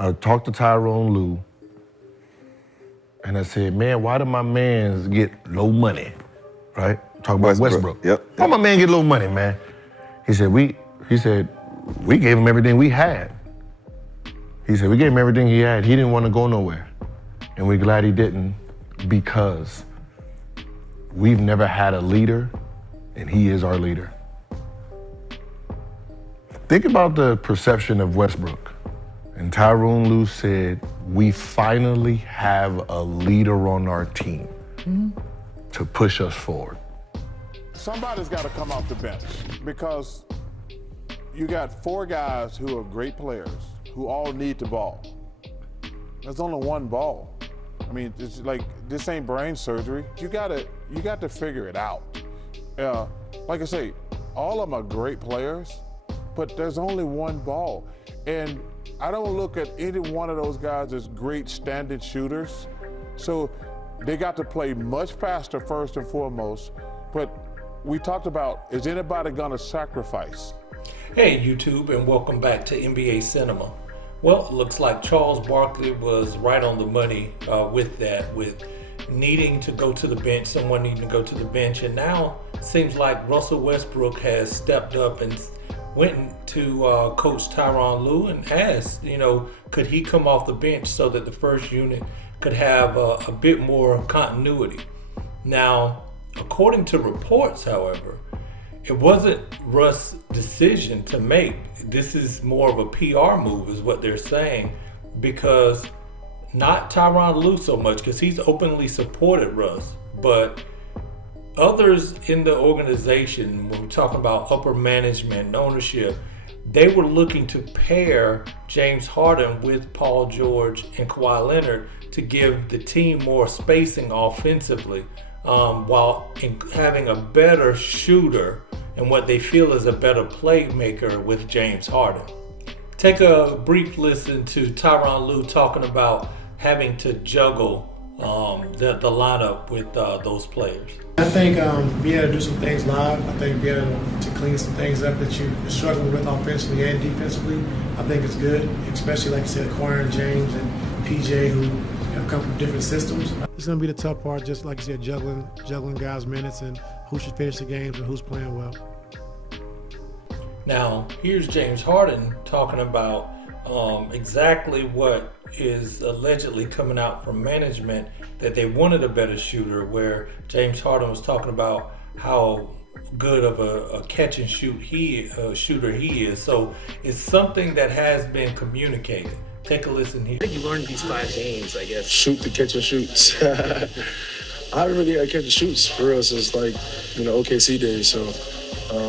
I talked to Tyrone Lue, and I said, man, why do my mans get low money, right? Talk about Westbrook. Yep. Why my man get low money, man? He said, we gave him everything we had. He said, we gave him everything he had. He didn't want to go nowhere. And we're glad he didn't, because we've never had a leader, and he is our leader. Think about the perception of Westbrook. And Tyrone Lue said, we finally have a leader on our team to push us forward. Somebody's got to come off the bench, because you got 4 guys who are great players who all need the ball. There's only one ball. I mean, it's like, this ain't brain surgery. You got to figure it out. Like I say, all of them are great players, but there's only one ball. And I don't look at any one of those guys as great standard shooters. So they got to play much faster first and foremost. But we talked about, is anybody gonna sacrifice? Hey YouTube, and welcome back to NBA Cinema. Well, it looks like Charles Barkley was right on the money with that, with needing to go to the bench, someone needing to go to the bench. And now it seems like Russell Westbrook has stepped up and went to Coach Tyrone Lue and asked, could he come off the bench so that the first unit could have a bit more continuity. Now, according to reports, however, it wasn't Russ' decision to make. This is more of a PR move, is what they're saying, because not Tyrone Lue so much, because he's openly supported Russ, but others in the organization, when we're talking about upper management and ownership, they were looking to pair James Harden with Paul George and Kawhi Leonard to give the team more spacing offensively, while having a better shooter and what they feel is a better playmaker with James Harden. Take a brief listen to Tyrone Lue talking about having to juggle the lineup with those players. I think being able to do some things live, I think being able to clean some things up that you're struggling with offensively and defensively, I think it's good, especially like you said, acquiring James and PJ, who have come from different systems. It's going to be the tough part, just like you said, juggling guys' minutes and who should finish the games and who's playing well. Now, here's James Harden talking about exactly what is allegedly coming out from management, that they wanted a better shooter, where James Harden was talking about how good of a catch and shoot shooter he is. So it's something that has been communicated. Take a listen here. I think you learned these 5 games, I guess. Shoot the catch and shoots. I haven't really had catch and shoots for us since OKC days. So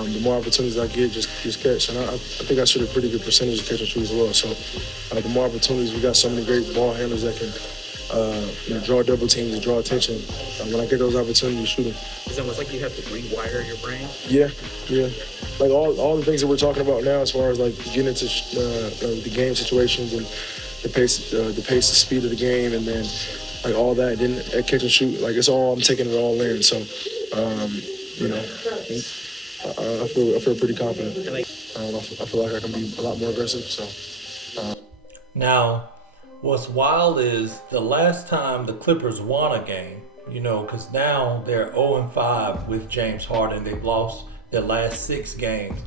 the more opportunities I get, just catch. And I think I shoot a pretty good percentage of catch and shoot as well. So the more opportunities, we got so many great ball handlers that can draw double teams and draw attention. When I get those opportunities, shoot them. It's almost like you have to rewire your brain. Yeah. Like all the things that we're talking about now, as far as like getting into the game situations and the pace, the speed of the game, and then like all that. Then at catch and shoot, like it's all, I'm taking it all in. So I feel pretty confident. I feel like I can be a lot more aggressive. So now, what's wild is the last time the Clippers won a game, because now they're 0-5 with James Harden. They've lost their last 6 games.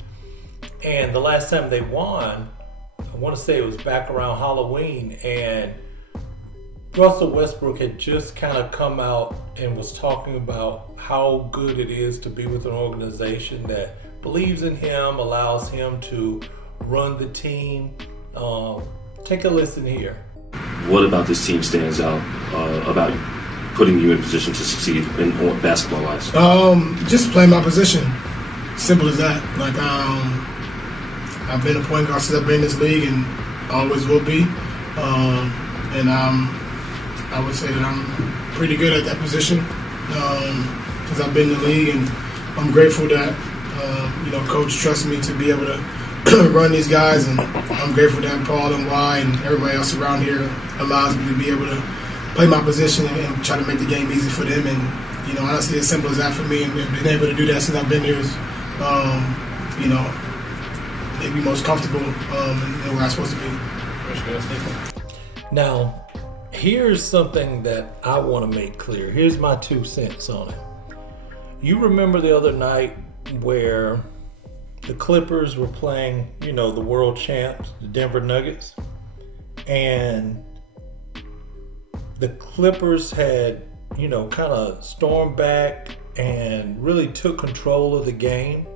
And the last time they won, I want to say it was back around Halloween, and Russell Westbrook had just kind of come out and was talking about how good it is to be with an organization that believes in him, allows him to run the team. Take a listen here. What about this team stands out about putting you in a position to succeed in basketball-wise? Just playing my position. Simple as that. Like, I've been a point guard since I've been in this league and always will be. And I would say that I'm pretty good at that position since I've been in the league, and I'm grateful that Coach trusts me to be able to run these guys, and I'm grateful that Paul and Y and everybody else around here allows me to be able to play my position and try to make the game easy for them. And honestly, as simple as that for me, and been able to do that since I've been here is maybe most comfortable and where I'm supposed to be. Now, here's something that I want to make clear. Here's my 2 cents on it. You remember the other night where the Clippers were playing, the world champs, the Denver Nuggets, and the Clippers had, kind of stormed back and really took control of the game,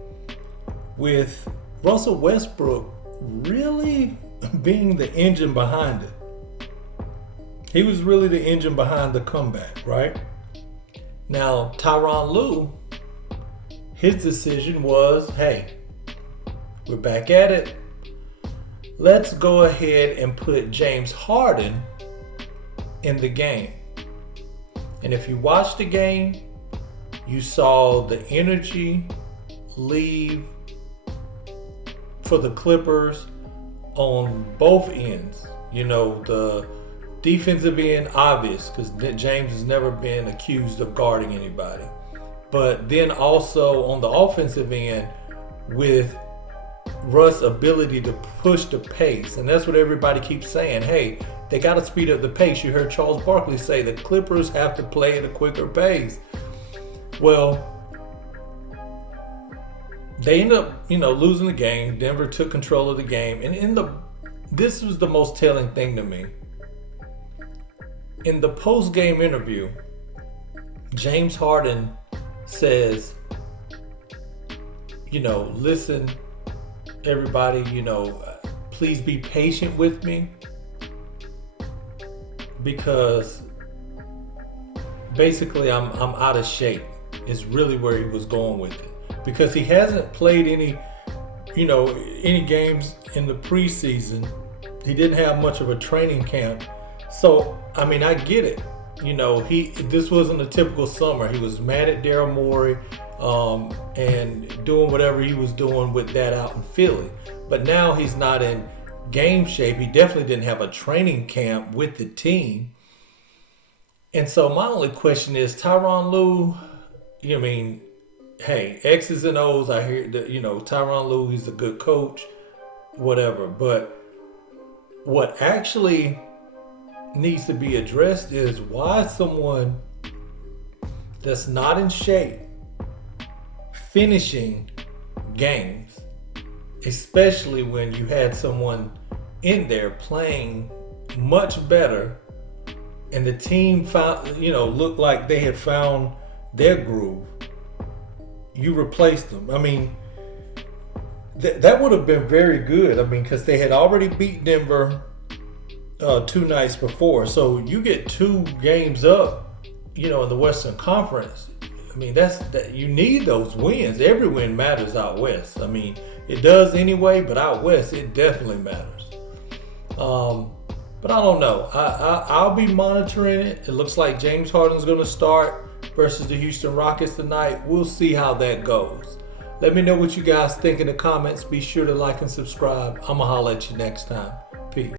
with Russell Westbrook really being the engine behind it. He was really the engine behind the comeback, right? Now, Tyronn Lue, his decision was, hey, we're back at it. Let's go ahead and put James Harden in the game. And if you watch the game, you saw the energy leave for the Clippers on both ends. The defensive end, obvious, because James has never been accused of guarding anybody. But then also on the offensive end, with Russ' ability to push the pace. And that's what everybody keeps saying. Hey, they got to speed up the pace. You heard Charles Barkley say the Clippers have to play at a quicker pace. Well, they end up, losing the game. Denver took control of the game. And this was the most telling thing to me. In the post-game interview, James Harden says, listen, everybody, please be patient with me, because basically I'm out of shape is really where he was going with it, because he hasn't played any games in the preseason. He didn't have much of a training camp. So, I get it. This wasn't a typical summer. He was mad at Daryl Morey and doing whatever he was doing with that out in Philly. But now he's not in game shape. He definitely didn't have a training camp with the team. And so my only question is, Tyronn Lue, hey, X's and O's, I hear that, Tyronn Lue, he's a good coach, whatever. But what actually needs to be addressed is why someone that's not in shape finishing games, especially when you had someone in there playing much better and the team found, looked like they had found their groove. You replaced them. That would have been very good. Because they had already beat Denver 2 nights before. So you get 2 games up, in the Western Conference. You need those wins. Every win matters out west. It does anyway, but out west, it definitely matters. But I don't know. I'll be monitoring it. It looks like James Harden's going to start versus the Houston Rockets tonight. We'll see how that goes. Let me know what you guys think in the comments. Be sure to like and subscribe. I'm going to holler at you next time.